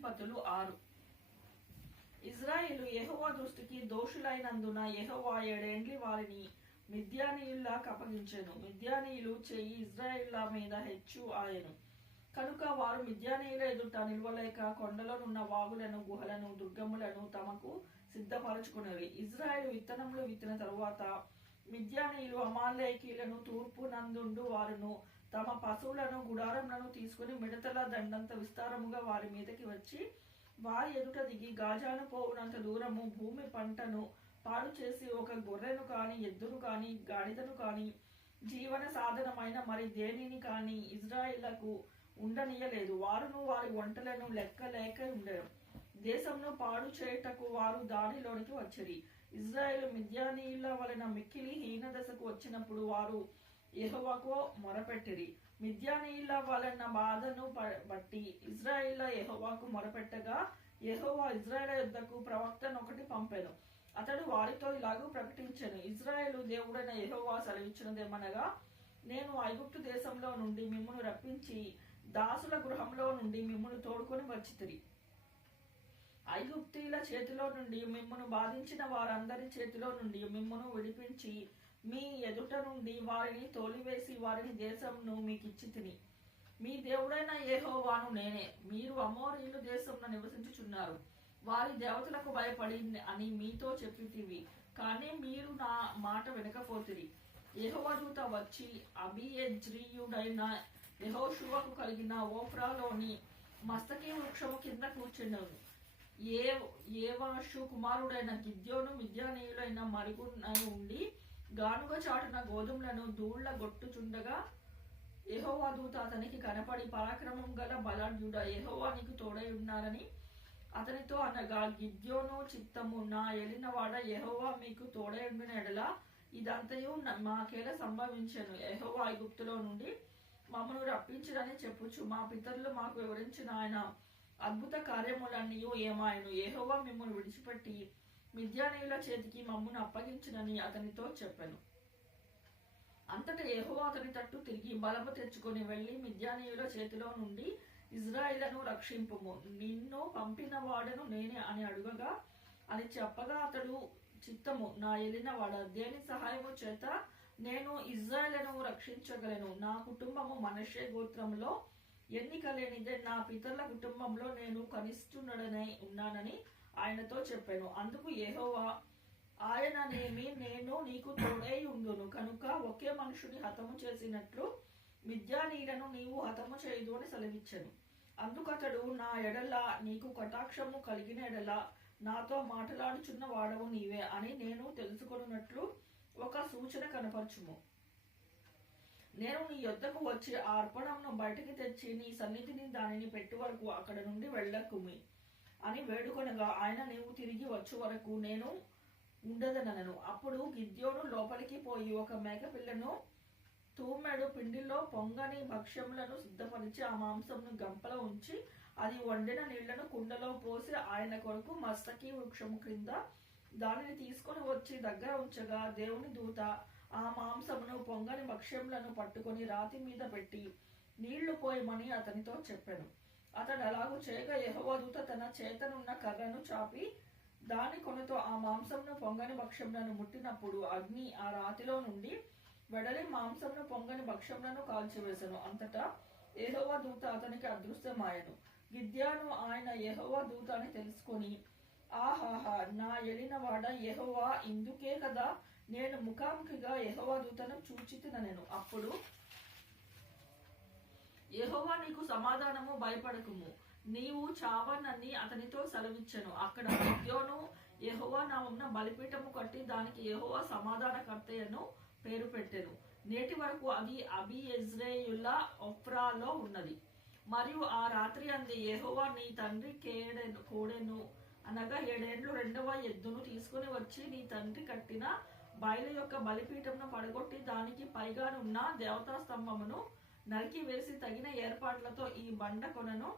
న్యాయాధిపతులు ఆరు. ఇజ్రాయిలు యహోవా దృష్టికి దోషులైనందున యహోవా ఏడేండ్లి వారిని మిద్యానీయుల్లా అప్పగించెను మిద్యానీయులు చేయి ఇజ్రాయిల్ల మీద హెచ్చు ఆయను. కనుక వారు మిద్యానీయుల ఎదుట నిల్వలేక కొండలోనున్న వాగులను గుహలను దుర్గములను తమకు సిద్ధపరచుకునేవి. ఇజ్రాయిల్ విత్తనములు విత్తిన తరువాత మిద్యానీయులు అమాలేకీలను తూర్పు నందుండు వారును తమ పశువులను గుడారములను తీసుకుని మిడతల దండంత విస్తారముగా వారి మీదకి వచ్చి వారి ఎదుట దిగి గాజాను పోవునంత దూరము భూమి పంటను పాడు చేసి ఒక గొర్రెను కాని ఎద్దును కాని గాడిదను కాని జీవన సాధనమైన మరి దేనిని కాని ఇజ్రాయిలకు ఉండనీయలేదు. వారును వారి వంటలను లెక్క లేక ఉండరు. దేశంలో పాడు చేయుటకు వారు దానిలోనికి వచ్చిరి. ఇజ్రాయెల్ మిద్యానీయుల వలన మిక్కిలి హీన దశకు వచ్చినప్పుడు వారు యెహోవాకు మొరపెట్టిరి. మిద్యానీయుల వలన బాధను బట్టి ఇజ్రాయిల్ యెహోవాకు మొరపెట్టగా యెహోవా ఇజ్రాయిల్ యుద్ధకు ప్రవక్తను ఒకటి పంపెను. అతడు వారితో ఇలాగూ ప్రకటించాను. ఇజ్రాయేలు దేవుడైన యెహోవా సెలవిచ్చినదేమనగా నేను ఐగుప్తు దేశంలో నుండి మిమ్మల్ని రప్పించి దాసుల గృహంలో నుండి మిమ్మల్ని తోడుకొని వచ్చితిరి. ఐగుప్తీల చేతిలో నుండి మిమ్మను బాధించిన వారందరి చేతిలో నుండి మిమ్మను విడిపించి మీ ఎదుట నుండి వారిని తోలివేసి వారిని దేశంను మీకు ఇచ్చి తిని. మీ దేవుడైన ఏహోవాను నేనే. మీరు అమోరీలు దేశంలో నివసించుచున్నారు. వారి దేవతలకు భయపడి అని మీతో చెప్పితివి. కానీ మీరు నా మాట వినకపోతిరి. యహోవదూత వచ్చి అభియజ్రీయుడైన యహోశువకు కలిగిన ఓఫ్రాలోని మస్తకి వృక్షము కింద కూర్చున్నాను. ఏ ఏవాషు కుమారుడైన గిద్యోను మిద్యానీయులైన మరుగునై ఉండి గానుగ చాటున గోధుమలను ధూళ్ళ గొట్టుచుండగా ఎహోవా దూత అతనికి కనపడి పరాక్రమం గల బలాఢ్యుడ ఎహోవా నీకు తోడై ఉన్నారని అతనితో అనగా గిద్యోను చిత్తము నా ఎలినవాడ యెహోవా మీకు తోడై ఉండిన ఎడల ఇదంతయు న- సంభవించాను సంభవించెను. యెహోవా ఐగుప్తులో నుండి మమ్మను రప్పించడని చెప్పుచు మా పితరులు మాకు వివరించిన ఆయన అద్భుత కార్యములన్నీ ఏమాయను. యెహోవా మిమ్మల్ని విడిచిపెట్టి మిద్యానీయుల చేతికి మమ్మను అప్పగించునని అతనితో చెప్పాను. అంతట ఏహో అతని తట్టు తిరిగి బలము తెచ్చుకొని వెళ్ళి మిద్యానీయుల చేతిలో నుండి ఇజ్రాయిలను రక్షింపుము. నిన్ను పంపిన వాడను నేనే అని అడుగగా అని చెప్పగా అతడు చిత్తము నా ఎలిన వాడ దేని సహాయము చేత నేను ఇజ్రాయిలను రక్షించగలను? నా కుటుంబము మనషే గోత్రంలో ఎన్నిక లేనిదే నా పితరుల కుటుంబంలో నేను కనిష్ఠుడనై ఉన్నానని ఆయనతో చెప్పాను. అందుకు ఏహోవా ఆయననేమి నేను నీకు తోడై ఉండును. కనుక ఒకే మనుషుని హతము చేసినట్లు మిద్యానీయులను నీవు హతము చేయదు అని సెలవిచ్చాను. అందుకతడు నా ఎడల నీకు కటాక్షము కలిగిన ఎడల నాతో మాట్లాడుచున్న వాడవు నీవే అని నేను తెలుసుకున్నట్లు ఒక సూచన కనపరచుము. నేను నీ యొద్దకు వచ్చి ఆ అర్పణంను బయటికి తెచ్చి నీ సన్నిధిని దానిని పెట్టు వరకు అక్కడ నుండి వెళ్ళకుమి. అని వేడుకొనగా ఆయన నీవు తిరిగి వచ్చు వరకు నేను ఉండదనను. అప్పుడు గిద్యోను లోపలికి పోయి ఒక మేకపిల్లను తూమెడు పిండిలో పొంగని భక్ష్యములను సిద్ధపరిచి ఆ మాంసంను గంపలో ఉంచి అది వండిన నీళ్ళను కుండలో పోసి ఆయన కొరకు మస్తకి వృక్షము క్రింద దానిని తీసుకొని వచ్చి దగ్గర ఉంచగా దేవుని దూత ఆ మాంసమును పొంగని భక్ష్యములను పట్టుకొని రాతి మీద పెట్టి నీళ్ళు పోయమని అతనితో చెప్పాను. అతడు అలాగూ చేయగా యహోవదూత దూత తన చేతనున్న కర్రను చాపి దాని కొనతో ఆ మాంసంను పొంగని భక్ష్యములను ముట్టినప్పుడు అగ్ని ఆ రాతిలో నుండి వెడలి మాంసంను పొంగని భక్ష్యములను కాల్చివేశను అంతటా యెహోవా దూత అతనికి అదృశ్యమాయను. గిద్యాను ఆయన యెహోవా దూత అని తెలుసుకొని ఆహాహా నా ఎలినవాడ యెహోవా ఇందుకే కదా నేను ముఖాముఖిగా యెహోవా దూతను చూచితినెను. అప్పుడు యహోవా నీకు సమాధానము భయపడకుము. నీవు చావనని అతనితో సెలవిచ్చను. అక్కడ యహోవా యెహోవా నామమున బలిపీఠము కట్టి దానికి యహోవా సమాధానకర్తయను పేరు పెట్టెను. నేటి వరకు అది అబి ఎజ్రేయుల ఒఫ్రాలో ఉన్నది. మరియు ఆ రాత్రి అంది యహోవా నీ తండ్రి కేడెను కోడెను అనగా ఏడేండ్లు రెండవ ఎద్దును తీసుకుని వచ్చి నీ తండ్రి కట్టిన బయలు యొక్క బలిపీఠమును పడగొట్టి దానికి పైగానున్న దేవతా స్తంభమును నరికి వేసి తగిన ఏర్పాట్లతో ఈ బండ కొనను.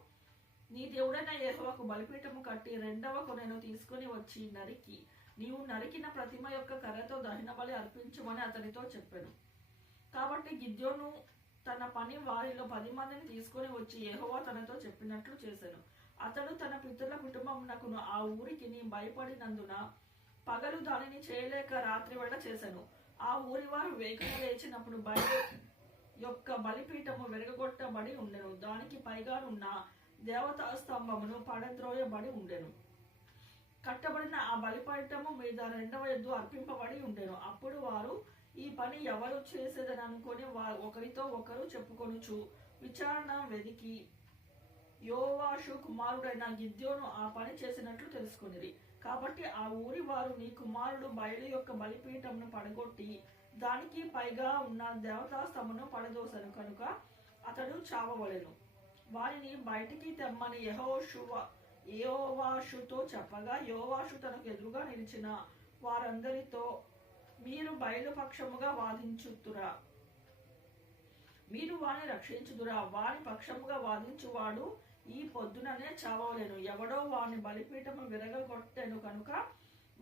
నీ దేవుడైన యహోవకు బలిపీఠము కట్టి రెండవ కొనను తీసుకుని వచ్చి నరికి. నీవు నరికిన ప్రతిమ యొక్క కర్రతో దహన బలి అర్పించుమని అతనితో చెప్పాను. కాబట్టి గిద్యోను తన పని వారిలో పది మందిని తీసుకొని వచ్చి యెహోవా తనతో చెప్పినట్లు చేశాను అతడు తన పితరుల కుటుంబమునకును ఆ ఊరికి భయపడినందున పగలు దానిని చేయలేక రాత్రి వేళ చేశాను ఆ ఊరి వారు వేగంగా లేచినప్పుడు బయట యొక్క బలిపీఠము వెరగొట్టబడి ఉండెను. దానికి పైగానున్న దేవతా స్తంభమును పడద్రోయబడి ఉండెను. కట్టబడిన ఆ బలిపీఠము మీద రెండవ ఎద్దు అర్పింపబడి ఉండెను. అప్పుడు వారు ఈ పని ఎవరు చేసేదని అనుకుని ఒకరితో ఒకరు చెప్పుకొనుచు విచారణ వెదికి యోవాషు కుమారుడైన గిద్యోను ఆ పని చేసినట్లు తెలుసుకునిరి. కాబట్టి ఆ ఊరి వారు నీ కుమారుడు బయలు యొక్క బలిపీఠంను పడగొట్టి దానికి పైగా ఉన్న దేవతాస్తమును పడదోసను. కనుక అతడు చావవలెను. వారిని బయటికి తెమ్మని యహోషువ యోవాషుతో చెప్పగా యోవాషు తనకు ఎదురుగా నిలిచిన వారందరితో మీరు బయలుపక్షముగా వాదించుతురా. మీరు వారిని రక్షించుదురా. వాని పక్షముగా వాదించువాడు ఈ పొద్దుననే చావలేను ఎవడో వాని బలిపీఠము విరగగొట్టెను. కనుక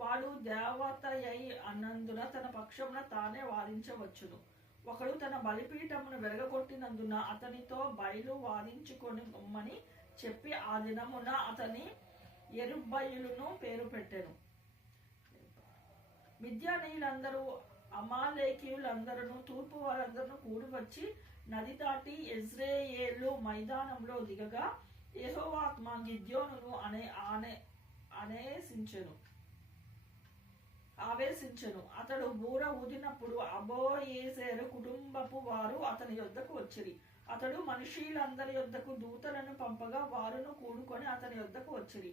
వాడు దేవత అయి అన్నందున తన పక్షమున తానే వాదించవచ్చును. ఒకడు తన బలిపీఠమును వెరగొట్టినందున అతనితో బయలు వాదించుకొని గమ్మని చెప్పి ఆ దినమున అతని ఎరుబ్బయులను పేరు పెట్టెను. మిద్యానీయులందరూ అమాలేకీయులందరూ తూర్పు వారందరూ కూడి వచ్చి నది దాటి ఎజ్రేయేలు మైదానంలో దిగగా యెహోవాత్మ గిద్యోను అనే ఆనే అనేసించెను. ఆవేశించను. అతడు బూర ఊదినప్పుడు అబోయేసేరు కుటుంబపు వారు అతని యొద్దకు వచ్చిరి. అతడు మనుషులందరి యొద్దకు దూతలను పంపగా వారును కూడుకొని అతని యొద్దకు వచ్చిరి.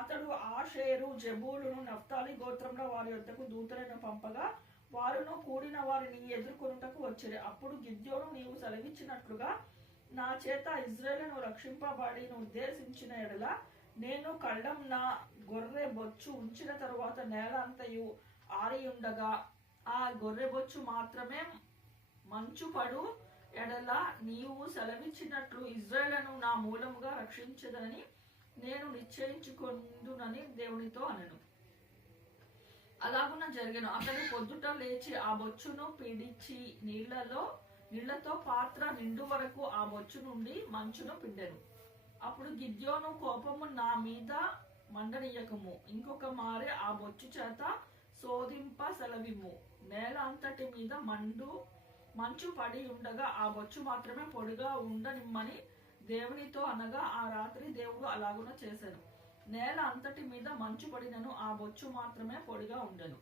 అతడు ఆషేరు జబూలును నఫ్తాలి గోత్రంలో వారి యొద్దకు దూతలను పంపగా వారును కూడిన వారిని ఎదుర్కొనుటకు వచ్చిరి. అప్పుడు గిద్యోను నీవు సెలవిచ్చినట్లుగా నా చేత ఇజ్రాయేల్ను రక్షింపబడిను ఉద్దేశించిన ఎడల నేను కళ్ళం నా గొర్రె బొచ్చు ఉంచిన తరువాత నేల అంతయు ఆరియుండగా ఆ గొర్రె బొచ్చు మాత్రమే మంచు పడు ఎడల నీవు సెలవిచ్చినట్లు ఇజ్రాయేలును నా మూలముగా రక్షించదని నేను నిశ్చయించుకొందునని దేవునితో అనను. అలాగున జరిగను. అతడు పొద్దుట లేచి ఆ బొచ్చును పిడిచి నీళ్ళలో నీళ్ళతో పాత్ర నిండు వరకు ఆ బొచ్చు నుండి మంచును పిండెను. అప్పుడు గిద్యోను కోపము నా మీద మండనీయకము ఇంకొక మారే ఆ బొచ్చు చేత శోధింప సెలవిము నేల అంతటి మీద మండు మంచు పడి ఉండగా ఆ బొచ్చు మాత్రమే పొడిగా ఉండనిమ్మని దేవునితో అనగా ఆ రాత్రి దేవుడు అలాగున చేశాను నేల అంతటి మీద మంచు పడినను ఆ బొచ్చు మాత్రమే పొడిగా ఉండను.